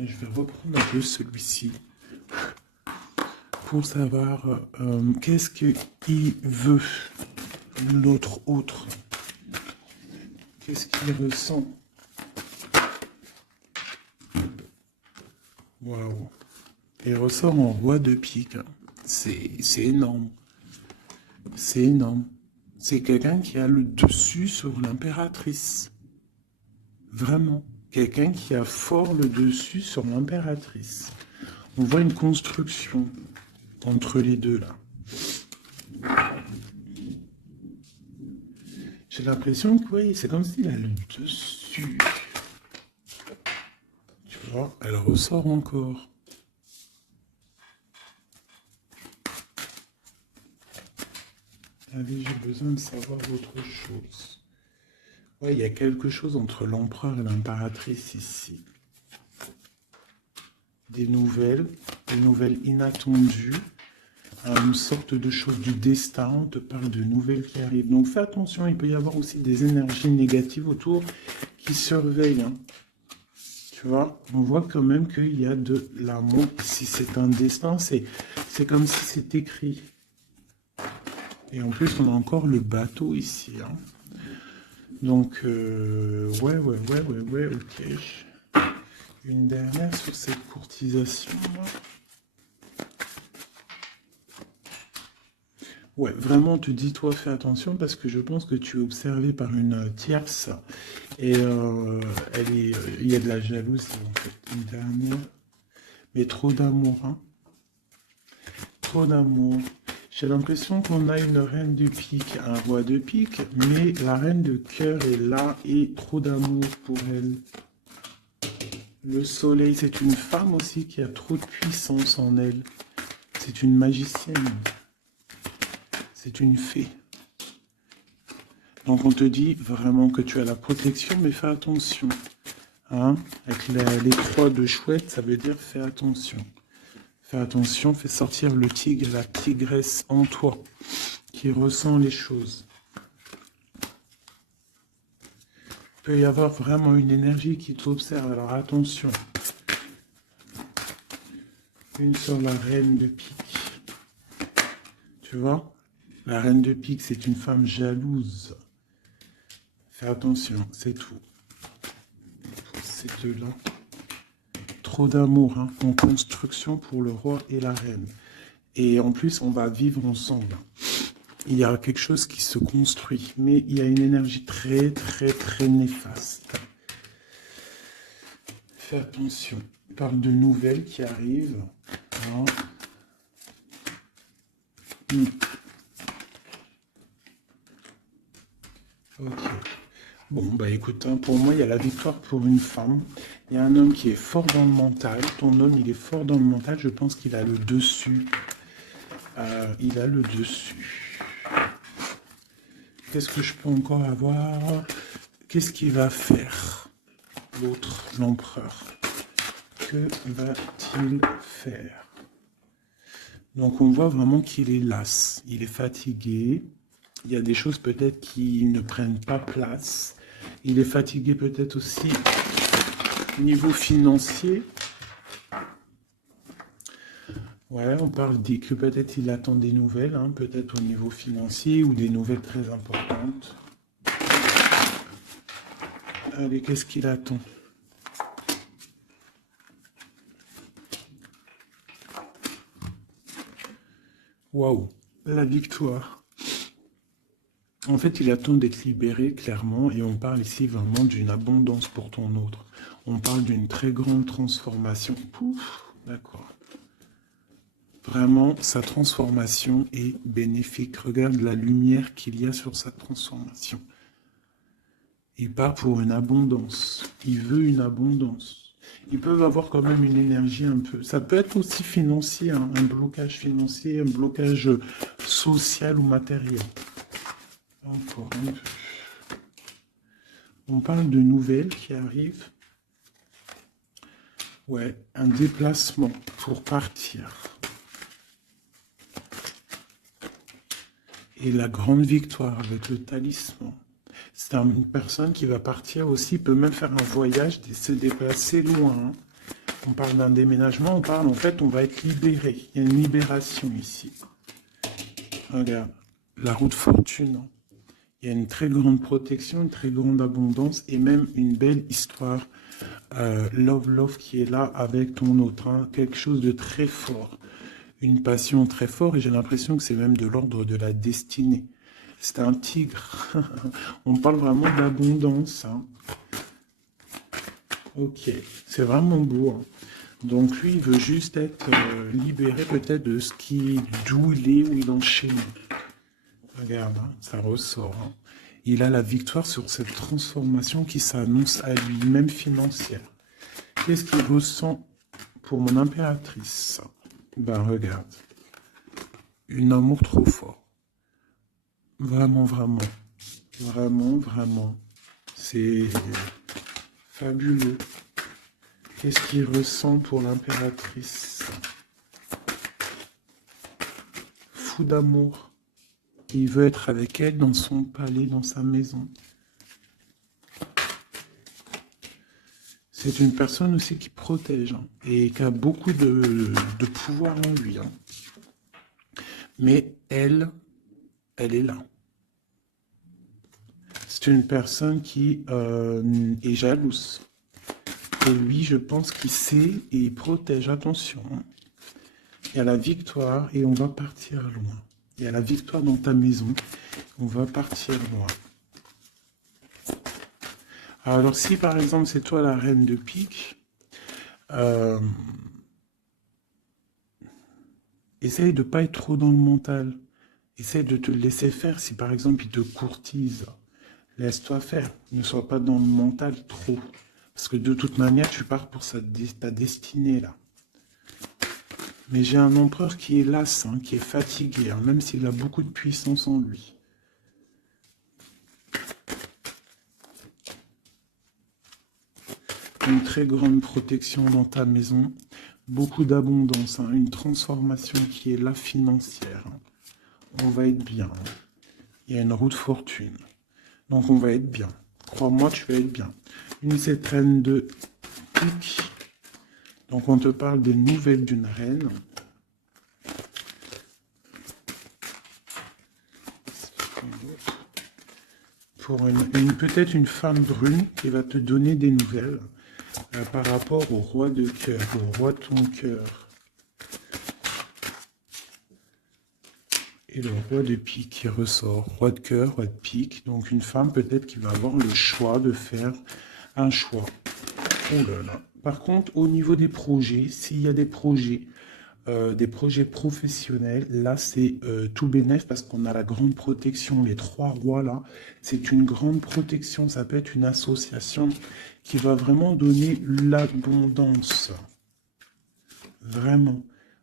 Je vais reprendre un peu celui-ci pour savoir qu'est-ce qu'il veut, l'autre autre. Qu'est-ce qu'il ressent? Waouh. Il ressort en roi de pique. C'est énorme. C'est énorme. C'est quelqu'un qui a le dessus sur l'impératrice. Vraiment. Quelqu'un qui a fort le dessus sur l'impératrice. On voit une construction entre les deux là. J'ai l'impression que oui, c'est comme s'il a le dessus. Tu vois, elle ressort encore. Allez, j'ai besoin de savoir autre chose. Ouais, il y a quelque chose entre l'empereur et l'impératrice ici. Des nouvelles inattendues, une sorte de chose du destin, on te parle de nouvelles qui arrivent. Donc fais attention, il peut y avoir aussi des énergies négatives autour qui surveillent. Hein. Tu vois, on voit quand même qu'il y a de l'amour. Si c'est un destin, c'est comme si c'est écrit. Et en plus, on a encore le bateau ici. Hein. Donc, ouais, ok. Une dernière sur cette courtisation. Ouais, vraiment, on te dit, toi, fais attention parce que je pense que tu es observé par une tierce et il y a de la jalousie en fait. Une dernière, mais trop d'amour, hein. Trop d'amour. J'ai l'impression qu'on a une reine de pique, un roi de pique, mais la reine de cœur est là et trop d'amour pour elle. Le soleil, c'est une femme aussi qui a trop de puissance en elle. C'est une magicienne. C'est une fée. Donc on te dit vraiment que tu as la protection, mais fais attention. Hein? Avec les croix de chouette, ça veut dire fais attention. Fais attention, fais sortir le tigre, la tigresse en toi, qui ressent les choses. Il peut y avoir vraiment une énergie qui t'observe, alors attention. Une sur la reine de pique. Tu vois? La reine de pique, c'est une femme jalouse. Fais attention, c'est tout. Pour ces deux-là. Trop d'amour, hein, en construction pour le roi et la reine. Et en plus, on va vivre ensemble. Il y a quelque chose qui se construit, mais il y a une énergie très, très, très néfaste. Fais attention. On parle de nouvelles qui arrivent. Hein. Ok. Bon, bah écoute, hein, pour moi, il y a la victoire pour une femme. Il y a un homme qui est fort dans le mental. Ton homme, il est fort dans le mental. Je pense qu'il a le dessus. Il a le dessus. Qu'est-ce que je peux encore avoir? Qu'est-ce qu'il va faire? L'autre, l'empereur. Que va-t-il faire? Donc on voit vraiment qu'il est las. Il est fatigué. Il y a des choses peut-être qui ne prennent pas place. Il est fatigué peut-être aussi au niveau financier. Ouais, on parle que peut-être il attend des nouvelles, hein, peut-être au niveau financier ou des nouvelles très importantes. Allez, qu'est-ce qu'il attend? Waouh, la victoire. En fait, il attend d'être libéré, clairement, et on parle ici vraiment d'une abondance pour ton autre. On parle d'une très grande transformation. Pouf, d'accord. Vraiment, sa transformation est bénéfique. Regarde la lumière qu'il y a sur sa transformation. Il part pour une abondance. Il veut une abondance. Ils peuvent avoir quand même une énergie un peu. Ça peut être aussi financier, hein, un blocage financier, un blocage social ou matériel. Encore un peu. On parle de nouvelles qui arrivent. Ouais, un déplacement pour partir. Et la grande victoire avec le talisman. C'est une personne qui va partir aussi, peut même faire un voyage, se déplacer loin. Hein. On parle d'un déménagement, on parle en fait, on va être libéré. Il y a une libération ici. Regarde, la roue de fortune. Hein. Il y a une très grande protection, une très grande abondance et même une belle histoire. Love qui est là avec ton autre. Hein. Quelque chose de très fort. Une passion très forte et j'ai l'impression que c'est même de l'ordre de la destinée. C'est un tigre. On parle vraiment d'abondance. Hein. Ok, c'est vraiment beau. Hein. Donc lui, il veut juste être libéré peut-être de ce qui, d'où il est, où il enchaîne. Regarde, hein, ça ressort. Hein. Il a la victoire sur cette transformation qui s'annonce à lui-même financière. Qu'est-ce qu'il ressent pour mon impératrice? Ben regarde, un amour trop fort. Vraiment, vraiment, vraiment, vraiment. C'est fabuleux. Qu'est-ce qu'il ressent pour l'impératrice? Fou d'amour. Il veut être avec elle dans son palais, dans sa maison. C'est une personne aussi qui protège hein, et qui a beaucoup de pouvoir en lui. Hein. Mais elle est là. C'est une personne qui est jalouse. Et lui, je pense qu'il sait et il protège. Attention. Hein. Il y a la victoire et on va partir loin. Il y a la victoire dans ta maison. On va partir loin. Alors si par exemple c'est toi la reine de pique, essaye de ne pas être trop dans le mental. Essaye de te laisser faire. Si par exemple il te courtise, laisse-toi faire. Ne sois pas dans le mental trop. Parce que de toute manière, tu pars pour ta destinée là. Mais j'ai un empereur qui est las, hein, qui est fatigué, hein, même s'il a beaucoup de puissance en lui. Une très grande protection dans ta maison, beaucoup d'abondance, hein, une transformation qui est là financière. Hein. On va être bien. Hein. Il y a une roue de fortune. Donc on va être bien. Crois-moi, tu vas être bien. Une cette reine de pique. Donc on te parle des nouvelles d'une reine. Pour peut-être une femme brune qui va te donner des nouvelles. Par rapport au roi de cœur, au roi de ton cœur. Et le roi de pique qui ressort, roi de cœur, roi de pique. Donc une femme peut-être qui va avoir le choix de faire un choix. Oh là là. Par contre, au niveau des projets, s'il y a des projets des projets professionnels. Là, c'est tout bénef parce qu'on a la grande protection. Les trois rois, là, c'est une grande protection. Ça peut être une association qui va vraiment donner l'abondance. Vraiment.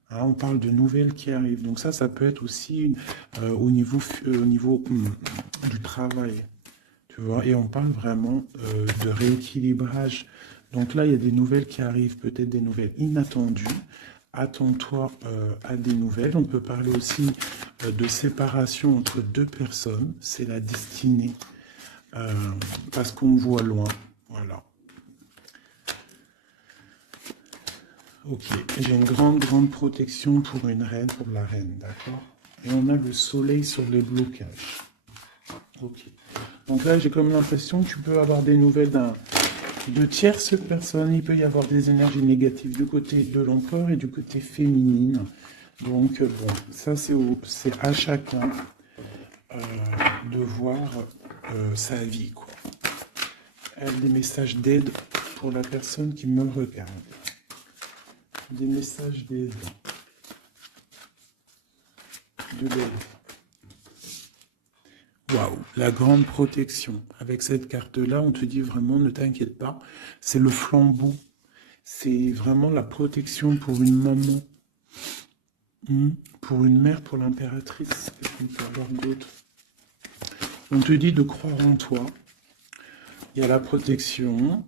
Hein, on parle de nouvelles qui arrivent. Donc ça peut être aussi au niveau du travail. Tu vois, et on parle vraiment de rééquilibrage. Donc là, il y a des nouvelles qui arrivent, peut-être des nouvelles inattendues. Attends-toi à des nouvelles. On peut parler aussi de séparation entre deux personnes. C'est la destinée. Parce qu'on voit loin. Voilà. Ok. J'ai une grande protection pour une reine, pour la reine. D'accord? Et on a le soleil sur les blocages. Ok. Donc là, j'ai comme l'impression que tu peux avoir des nouvelles de tierces personnes. Il peut y avoir des énergies négatives du côté de l'empereur et du côté féminine. Donc, bon, ça, c'est à chacun de voir sa vie, quoi. Des messages d'aide pour la personne qui me regarde. Des messages d'aide. De l'aide. Waouh, la grande protection. Avec cette carte-là, on te dit vraiment, ne t'inquiète pas. C'est le flambeau. C'est vraiment la protection pour une maman. Pour une mère, pour l'impératrice. Qu'est-ce qu'on peut avoir d'autre? On te dit de croire en toi. Il y a la protection.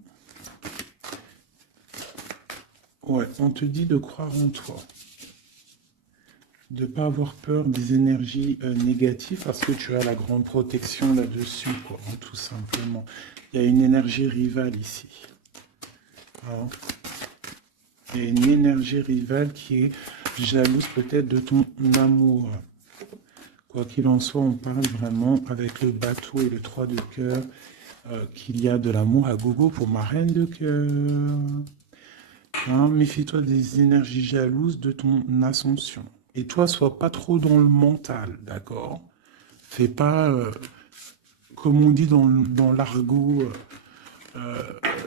Ouais, on te dit de croire en toi. De ne pas avoir peur des énergies négatives parce que tu as la grande protection là-dessus, quoi, hein, tout simplement. Il y a une énergie rivale ici. Hein. Il y a une énergie rivale qui est jalouse peut-être de ton amour. Quoi qu'il en soit, on parle vraiment avec le bateau et le 3 de cœur qu'il y a de l'amour à gogo pour ma reine de cœur. Hein, méfie-toi des énergies jalouses de ton ascension. Et toi, sois pas trop dans le mental, d'accord? Fais pas, comme on dit dans l'argot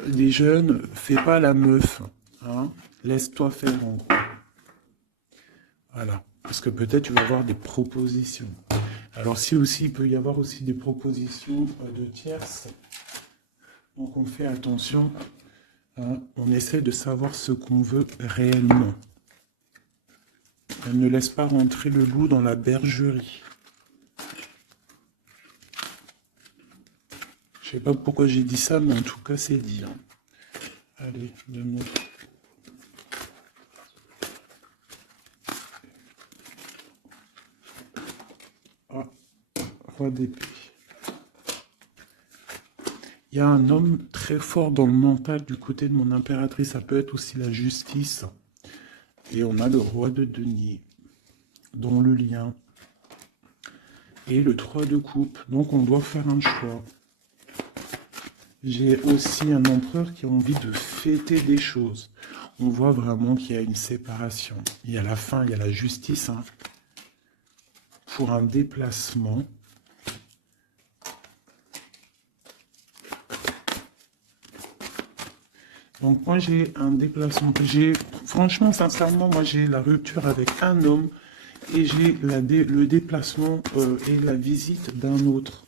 des jeunes, fais pas la meuf. Hein? Laisse-toi faire, en gros. Voilà. Parce que peut-être tu vas avoir des propositions. Alors si aussi, il peut y avoir aussi des propositions de tierces. Donc on fait attention. Hein? On essaie de savoir ce qu'on veut réellement. Elle ne laisse pas rentrer le loup dans la bergerie. Je sais pas pourquoi j'ai dit ça, mais en tout cas, c'est dit. Hein. Allez, 2 minutes. Ah, roi d'épée. Il y a un homme très fort dans le mental du côté de mon impératrice. Ça peut être aussi la justice. Et on a le roi de denier, dont le lien. Et le 3 de coupe. Donc on doit faire un choix. J'ai aussi un empereur qui a envie de fêter des choses. On voit vraiment qu'il y a une séparation. Il y a la fin, il y a la justice. Hein, pour un déplacement. Donc moi j'ai un déplacement. Franchement, sincèrement, moi j'ai la rupture avec un homme. Et j'ai le déplacement et la visite d'un autre.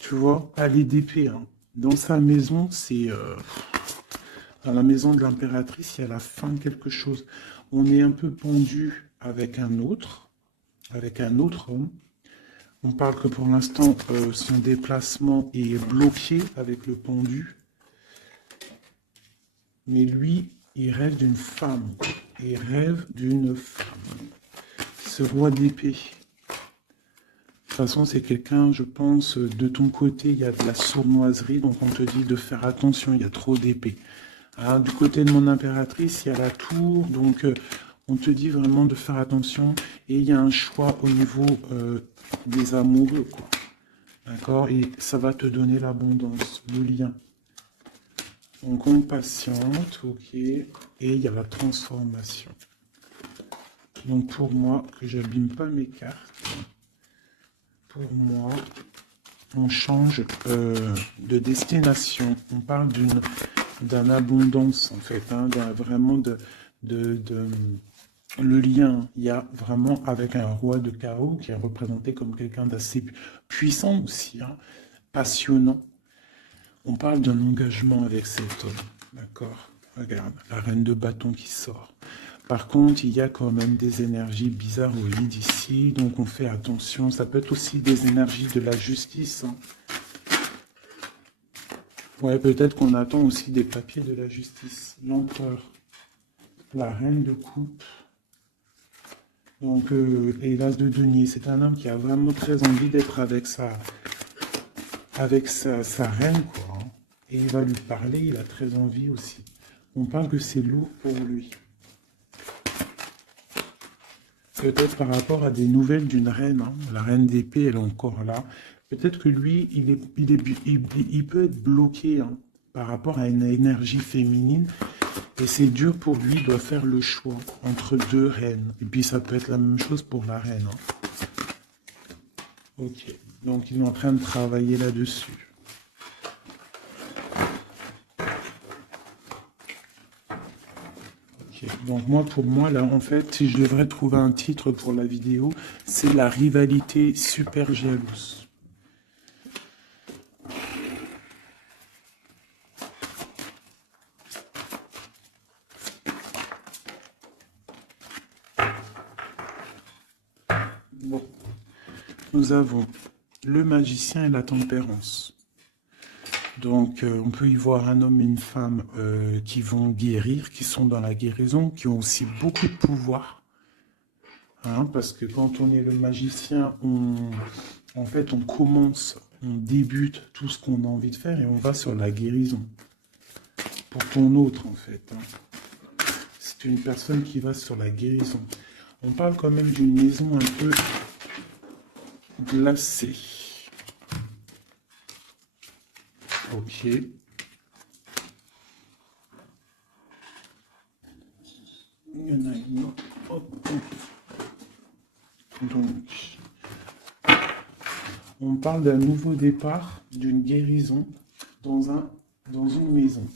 Tu vois, palais d'épée. Hein. Dans sa maison, c'est... dans la maison de l'impératrice, il y a la fin de quelque chose. On est un peu pendu avec un autre homme. On parle que pour l'instant, son déplacement est bloqué avec le pendu. Mais lui, il rêve d'une femme. Il rêve d'une femme. Ce roi d'épée. De toute façon, c'est quelqu'un, je pense, de ton côté, il y a de la sournoiserie, donc on te dit de faire attention, il y a trop d'épées. Hein, du côté de mon impératrice, il y a la tour, donc on te dit vraiment de faire attention. Et il y a un choix au niveau des amoureux, quoi. D'accord? Et ça va te donner l'abondance, le lien. Donc on patiente, ok. Et il y a la transformation. Donc pour moi, que j'abîme pas mes cartes, pour moi, on change de destination. On parle d'une abondance en fait, hein, vraiment le lien, il y a vraiment avec un roi de chaos qui est représenté comme quelqu'un d'assez puissant aussi, hein, passionnant. On parle d'un engagement avec cet homme, d'accord? Regarde, la reine de bâton qui sort. Par contre, il y a quand même des énergies bizarres au vide ici, donc on fait attention. Ça peut être aussi des énergies de la justice, hein. Ouais, peut-être qu'on attend aussi des papiers de la justice. L'empereur, la reine de coupe. Donc, et l'as de denier, c'est un homme qui a vraiment très envie d'être avec sa reine, quoi, hein. Et il va lui parler, il a très envie aussi. On parle que c'est lourd pour lui. Peut-être par rapport à des nouvelles d'une reine, hein. La reine d'épée, elle est encore là. Peut-être que lui, il peut être bloqué, hein, par rapport à une énergie féminine. Et c'est dur pour lui, il doit faire le choix entre deux reines. Et puis ça peut être la même chose pour la reine, hein. Ok, donc il est en train de travailler là-dessus. Ok, donc moi, pour moi, là, en fait, si je devrais trouver un titre pour la vidéo, c'est la rivalité super jalouse. Bon, nous avons le magicien et la tempérance. Donc, on peut y voir un homme et une femme qui vont guérir, qui sont dans la guérison, qui ont aussi beaucoup de pouvoir. Hein, parce que quand on est le magicien, en fait, on commence, on débute tout ce qu'on a envie de faire et on va sur la guérison. Pour ton autre, en fait, hein. C'est une personne qui va sur la guérison. On parle quand même d'une maison un peu glacée. Ok. Il y en a une autre. Hop. Donc, on parle d'un nouveau départ, d'une guérison dans une maison.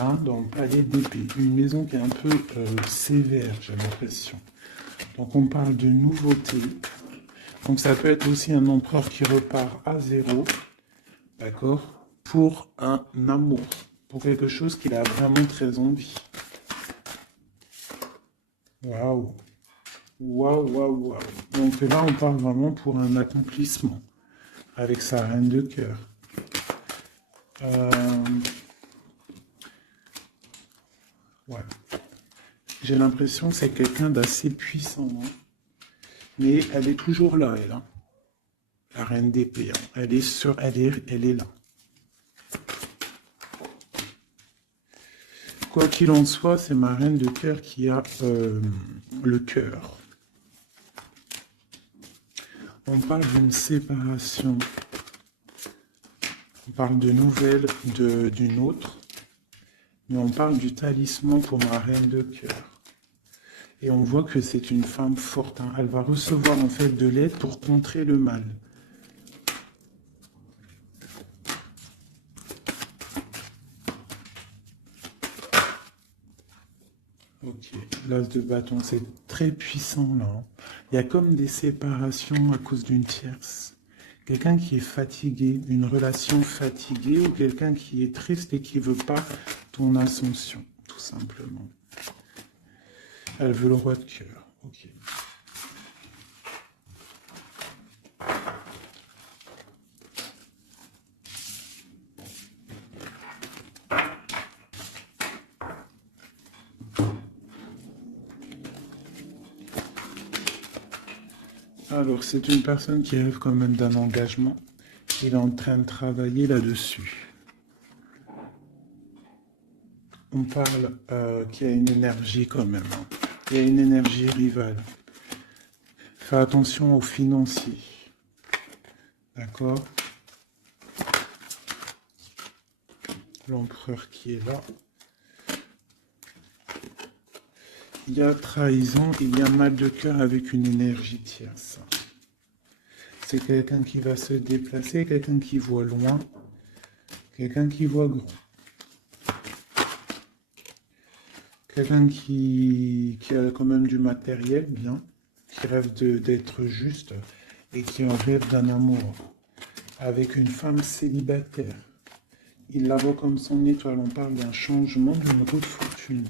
Hein, dans le palais d'épée. Une maison qui est un peu sévère, j'ai l'impression. Donc on parle de nouveauté. Donc ça peut être aussi un empereur qui repart à zéro, d'accord, pour un amour, pour quelque chose qu'il a vraiment très envie. Waouh, waouh, waouh, waouh. Donc là, on parle vraiment pour un accomplissement avec sa reine de cœur. Ouais. J'ai l'impression que c'est quelqu'un d'assez puissant, hein. Mais elle est toujours là, elle, hein. La reine d'épée, hein. Elle est là. Quoi qu'il en soit, c'est ma reine de cœur qui a le cœur. On parle d'une séparation. On parle de nouvelles d'une autre. Mais on parle du talisman pour ma reine de cœur. Et on voit que c'est une femme forte, hein. Elle va recevoir en fait de l'aide pour contrer le mal. Ok, l'as de bâton, c'est très puissant là, hein. Il y a comme des séparations à cause d'une tierce. Quelqu'un qui est fatigué, une relation fatiguée, ou quelqu'un qui est triste et qui veut pas ton ascension, tout simplement. Elle veut le roi de cœur. Ok. Alors, c'est une personne qui rêve quand même d'un engagement. Il est en train de travailler là-dessus. On parle qu'il y a une énergie quand même, hein. Il y a une énergie rivale. Fais attention aux financiers. D'accord? L'empereur qui est là. Il y a trahison, il y a mal de cœur avec une énergie tierce. C'est quelqu'un qui va se déplacer, quelqu'un qui voit loin, quelqu'un qui voit grand. Quelqu'un qui a quand même du matériel, bien, qui rêve d'être juste et qui en rêve d'un amour. Avec une femme célibataire. Il la voit comme son étoile. On parle d'un changement, d'une roue de fortune.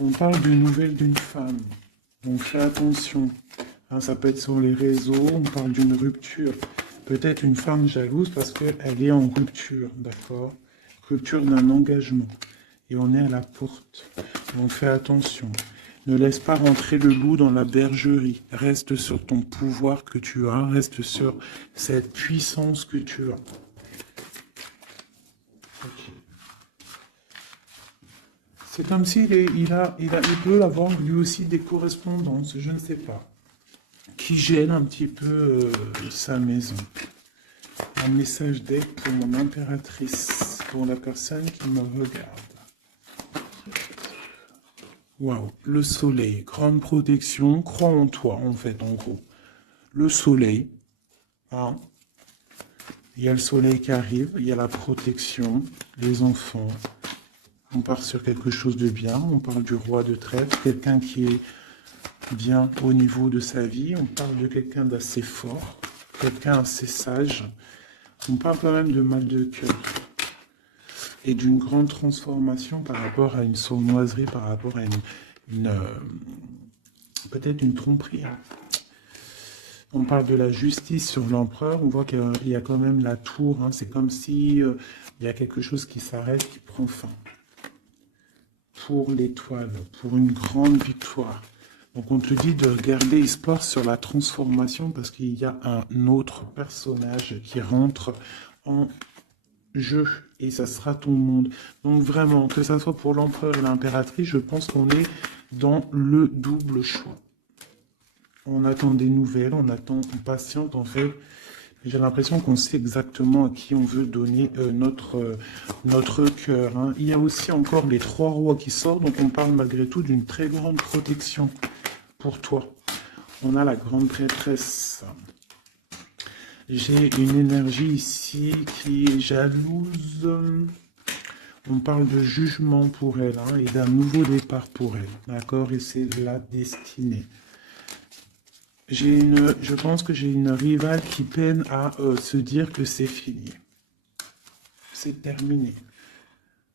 On parle d'une nouvelle d'une femme. Donc fais attention. Hein, ça peut être sur les réseaux. On parle d'une rupture. Peut-être une femme jalouse parce qu'elle est en rupture. D'accord? Rupture d'un engagement. Et on est à la porte. Donc fais attention. Ne laisse pas rentrer le loup dans la bergerie. Reste sur ton pouvoir que tu as. Reste sur cette puissance que tu as. Ok. C'est comme s'il il peut avoir lui aussi des correspondances, je ne sais pas, qui gênent un petit peu sa maison. Un message d'aide pour mon impératrice, pour la personne qui me regarde. Waouh, le soleil, grande protection, crois en toi en fait, en gros. Le soleil, hein, il y a le soleil qui arrive, il y a la protection, les enfants. On part sur quelque chose de bien, on parle du roi de trèfle, quelqu'un qui est bien au niveau de sa vie, on parle de quelqu'un d'assez fort, quelqu'un assez sage, on parle quand même de mal de cœur et d'une grande transformation par rapport à une sournoiserie, par rapport à peut-être une tromperie. Hein. On parle de la justice sur l'empereur, on voit qu'il y a quand même la tour, hein. C'est comme si il y a quelque chose qui s'arrête, qui prend fin. Pour l'étoile, pour une grande victoire. Donc on te dit de garder espoir sur la transformation parce qu'il y a un autre personnage qui rentre en jeu et ça sera ton monde. Donc vraiment, que ça soit pour l'empereur et l'impératrice, je pense qu'on est dans le double choix. On attend des nouvelles, on patiente en fait. J'ai l'impression qu'on sait exactement à qui on veut donner notre cœur. Hein. Il y a aussi encore les 3 rois qui sortent, donc on parle malgré tout d'une très grande protection pour toi. On a la grande prêtresse. J'ai une énergie ici qui est jalouse. On parle de jugement pour elle hein, et d'un nouveau départ pour elle. D'accord? Et c'est la destinée. Je pense que j'ai une rivale qui peine à se dire que c'est fini. C'est terminé.